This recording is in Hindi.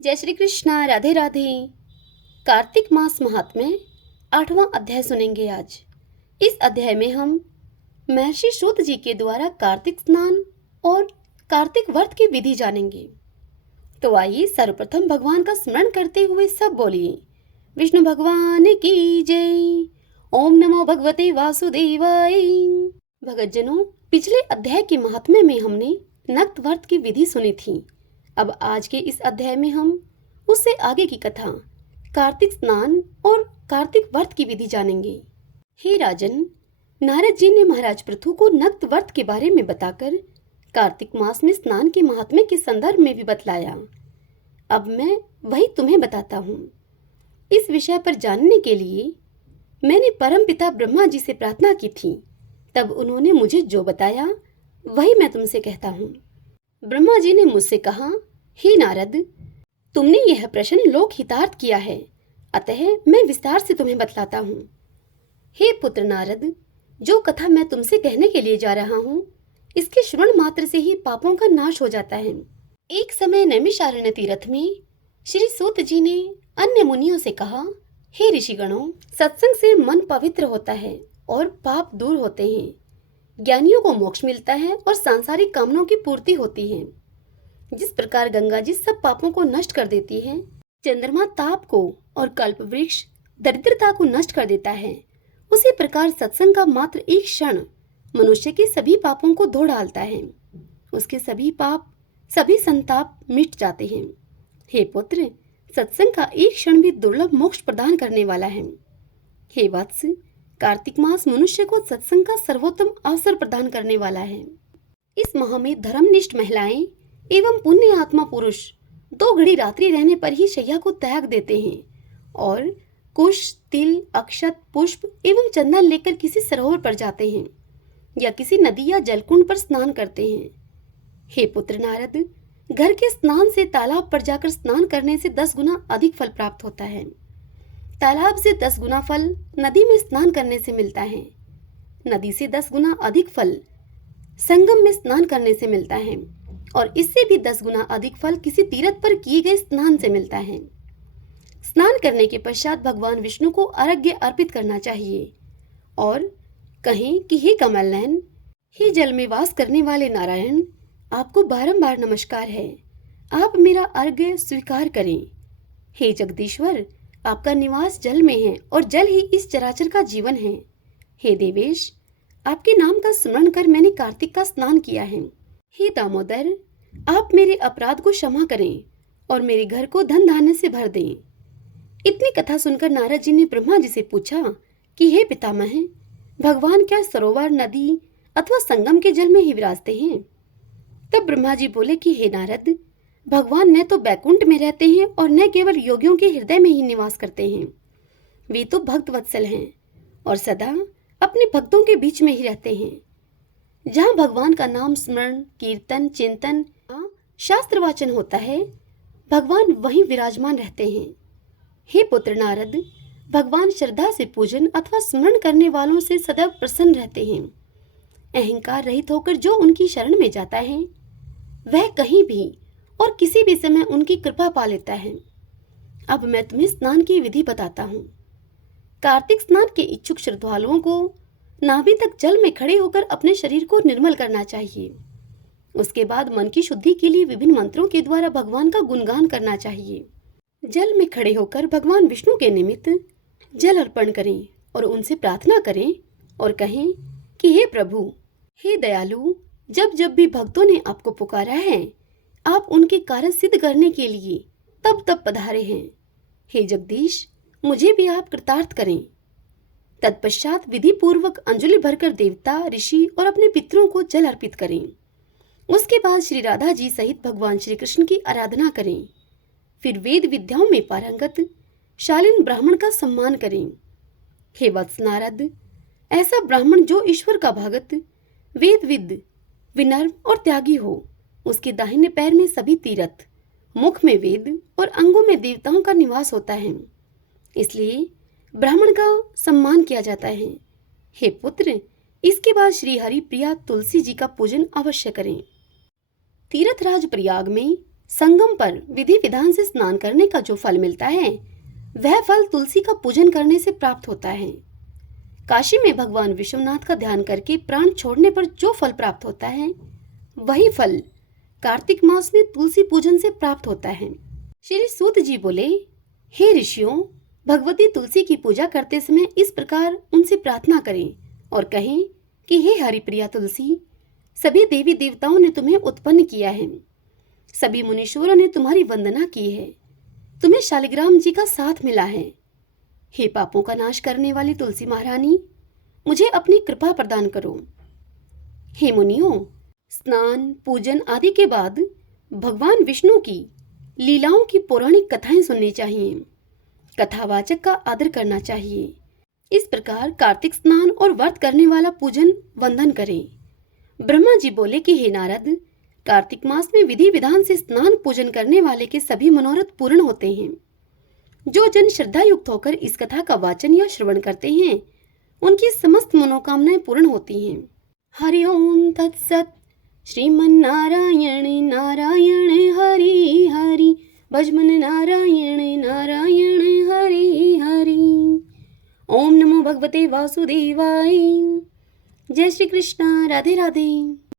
जय श्री कृष्णा, राधे राधे। कार्तिक मास महात्म्य 8वां अध्याय सुनेंगे आज। इस अध्याय में हम महर्षि सूत जी के द्वारा कार्तिक स्नान और कार्तिक व्रत की विधि जानेंगे। तो आइए सर्वप्रथम भगवान का स्मरण करते हुए सब बोलिए, विष्णु भगवान की जय। ओम नमो भगवते वासुदेवाय। भगतजनों, पिछले अध्याय के महात्म्य में हमने नक्त व्रत की विधि सुनी थी। अब आज के इस अध्याय में हम उससे आगे की कथा कार्तिक स्नान और कार्तिक व्रत की विधि जानेंगे। हे राजन, नारद जी ने महाराज पृथु को नक्त व्रत के बारे में बताकर कार्तिक मास में स्नान के महात्म्य के संदर्भ में भी बतलाया। अब मैं वही तुम्हें बताता हूँ। इस विषय पर जानने के लिए मैंने परम पिता ब्रह्मा जी से प्रार्थना की थी। तब उन्होंने मुझे जो बताया वही मैं तुमसे कहता हूँ। ब्रह्मा जी ने मुझसे कहा, हे नारद, तुमने यह प्रश्न लोक हितार्थ किया है, अतः मैं विस्तार से तुम्हें बतलाता हूँ। हे पुत्र नारद, जो कथा मैं तुमसे कहने के लिए जा रहा हूँ, इसके श्रवण मात्र से ही पापों का नाश हो जाता है। एक समय नैमिषारण्य तीर्थ में श्री सूत जी ने अन्य मुनियों से कहा, हे ऋषिगणों, सत्संग से मन पवित्र होता है और पाप दूर होते हैं। ज्ञानियों को मोक्ष मिलता है और सांसारिक कामनाओं की पूर्ति होती है। जिस प्रकार गंगा जी सब पापों को नष्ट कर देती है, चंद्रमा ताप को और कल्प वृक्ष दरिद्रता को नष्ट कर देता है, उसी प्रकार सत्संग का मात्र एक क्षण मनुष्य के सभी पापों को धो डालता है। उसके सभी पाप, सभी संताप मिट जाते हैं। हे पुत्र, सत्संग का एक क्षण भी दुर्लभ मोक्ष प्रदान करने वाला है। हे वत्स, कार्तिक मास मनुष्य को सत्संग का सर्वोत्तम अवसर प्रदान करने वाला है। इस माह में धर्मनिष्ठ महिलाएं एवं पुण्य आत्मा पुरुष 2 घड़ी रात्रि रहने पर ही शैया को त्याग देते हैं और कुश, तिल, अक्षत, पुष्प एवं चंदन लेकर किसी सरोवर पर जाते हैं या किसी नदी या जलकुंड पर स्नान करते हैं। हे पुत्र नारद, घर के स्नान से तालाब पर जाकर स्नान करने से 10 गुना अधिक फल प्राप्त होता है। तालाब से 10 गुना फल नदी में स्नान करने से मिलता है। नदी से 10 गुना अधिक फल संगम में स्नान करने से मिलता है और इससे भी 10 गुना अधिक फल किसी तीर्थ पर किए गए स्नान से मिलता है। स्नान करने के पश्चात भगवान विष्णु को अर्घ्य अर्पित करना चाहिए और कहें कि हे कमल नयन, हे जल में वास करने वाले नारायण, आपको बारंबार नमस्कार है, आप मेरा अर्घ्य स्वीकार करें। हे जगदीश्वर, आपका निवास जल में है और जल ही इस चराचर का जीवन है। हे देवेश, आपके नाम का स्मरण कर मैंने कार्तिक का स्नान किया है। हे दामोदर, आप मेरे अपराध को क्षमा करें और मेरे घर को धन धान्य से भर दें। इतनी कथा सुनकर नारद जी ने ब्रह्मा जी से पूछा कि हे पितामह, भगवान क्या सरोवर, नदी अथवा संगम के जल में ही विराजते हैं? तब ब्रह्मा जी बोले कि हे नारद, भगवान न तो बैकुंठ में रहते हैं और न केवल योगियों के हृदय में ही निवास करते हैं। वे तो भक्त वत्सल हैं और सदा अपने भक्तों के बीच में ही रहते हैं। जहाँ भगवान का नाम स्मरण, कीर्तन, चिंतन, शास्त्र वाचन होता है, भगवान वहीं विराजमान रहते हैं। हे पुत्र नारद, भगवान श्रद्धा से पूजन अथवा स्मरण करने वालों से सदैव प्रसन्न रहते हैं। अहंकार रहित होकर जो उनकी शरण में जाता है, वह कहीं भी और किसी भी समय उनकी कृपा पा लेता है। अब मैं तुम्हें स्नान की विधि बताता हूँ। कार्तिक स्नान के इच्छुक श्रद्धालुओं को नाभि तक जल में खड़े होकर अपने शरीर को निर्मल करना चाहिए। उसके बाद मन की शुद्धि के लिए विभिन्न मंत्रों के द्वारा भगवान का गुणगान करना चाहिए। जल में खड़े होकर भगवान विष्णु के निमित्त जल अर्पण करें और उनसे प्रार्थना करें और कहें कि हे प्रभु, हे दयालु, जब जब भी भक्तों ने आपको पुकारा है, आप उनके कार्य सिद्ध करने के लिए तब तब पधारे हैं। हे जगदीश, मुझे भी आप कृतार्थ करें। तत्पश्चात विधि पूर्वक अंजलि भरकर देवता, ऋषि और अपने पितरों को जल अर्पित करें। उसके बाद श्री राधा जी सहित भगवान श्री कृष्ण की आराधना करें। फिर वेद विद्याओं में पारंगत शालीन ब्राह्मण का सम्मान करें। हे वत्स नारद, ऐसा ब्राह्मण जो ईश्वर का भगत, वेदविद, विनम्र और त्यागी हो, उसके दाहिने पैर में सभी तीर्थ, मुख में वेद और अंगों में देवताओं का निवास होता है, इसलिए ब्राह्मण का सम्मान किया जाता है। हे पुत्र, इसके बाद श्री हरि प्रिया तुलसी जी का पूजन अवश्य करें। तीर्थराज प्रयाग में संगम पर विधि विधान से स्नान करने का जो फल मिलता है वह फल तुलसी का पूजन करने से प्राप्त होता है। काशी में भगवान विश्वनाथ का ध्यान करके प्राण छोड़ने पर जो फल प्राप्त होता है वही फल कार्तिक मास में तुलसी पूजन से प्राप्त होता है। श्री सूत जी बोले, हे ऋषियों, भगवती तुलसी की पूजा करते समय इस प्रकार उनसे प्रार्थना करें और कहें कि हे हरिप्रिया तुलसी, सभी देवी देवताओं ने तुम्हें उत्पन्न किया है, सभी मुनीश्वरों ने तुम्हारी वंदना की है, तुम्हें शालिग्राम जी का साथ मिला है। हे पापों का नाश करने वाली तुलसी महारानी, मुझे अपनी कृपा प्रदान करो। हे मुनियों, स्नान पूजन आदि के बाद भगवान विष्णु की लीलाओं की पौराणिक कथाएं सुननी चाहिए, कथावाचक का आदर करना चाहिए। इस प्रकार कार्तिक स्नान और व्रत करने वाला पूजन वंदन करें। ब्रह्मा जी बोले कि हे नारद, कार्तिक मास में विधि विधान से स्नान पूजन करने वाले के सभी मनोरथ पूर्ण होते हैं। जो जन श्रद्धा युक्त होकर इस कथा का वाचन या श्रवण करते हैं उनकी समस्त मनोकामनाएं पूर्ण होती हैं। हरि ओम तत्सत। श्रीमन्नारायण नारायण हरि हरि, भजमन नारायण नारायण हरि हरि। ओम नमो भगवते वासुदेवाय। जय श्री कृष्ण। राधे राधे।